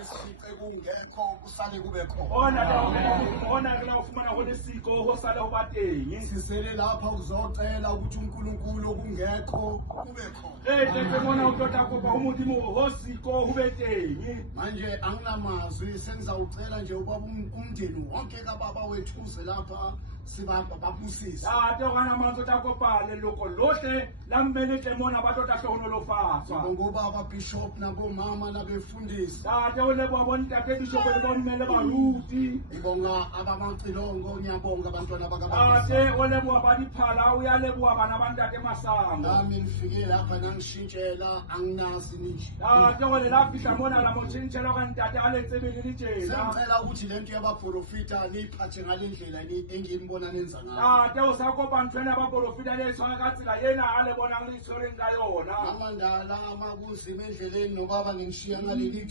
lesifice kungekho kusale kube khona. Ona ke la ufumana go le siko go sala go bateng. Sisele lapha uzocela ukuthi uNkulunkulu kungekho kube khona. Ke bona utota kopa umudimo go siko go beteng. Manje anginamazwi sengizawucela nje ubaba umndeni wonke kababa wethu uze lapha sibaba babusise. Gana manzo ta kopale loko lohle la mmele tle mona ba tota hlohonolofatswa. Ngoba ababishop nabomama nabefundisi. O leboha bontate bishop le bommele baruti. Ngibonga abamacilongo ngiyabonga abantwana bakababa. O leboha ba diphala o ya leboha bana ba ntate Masango. Nami ngifike lapha nangishintshela anginazi nje. O le la fihla mona la motshintshela ka ntate a le tsebe le ditjela. Sengicela ukuthi lento yabaprofita niyiphathe ngalendlela engiyibona nenza ngayo. O sa kopa ntwena ba profita le tshwana ka tsela ena a le bonang le tshwereng ka yona. Amandala amakuzi emendleleni nobaba ngishiya ngaleli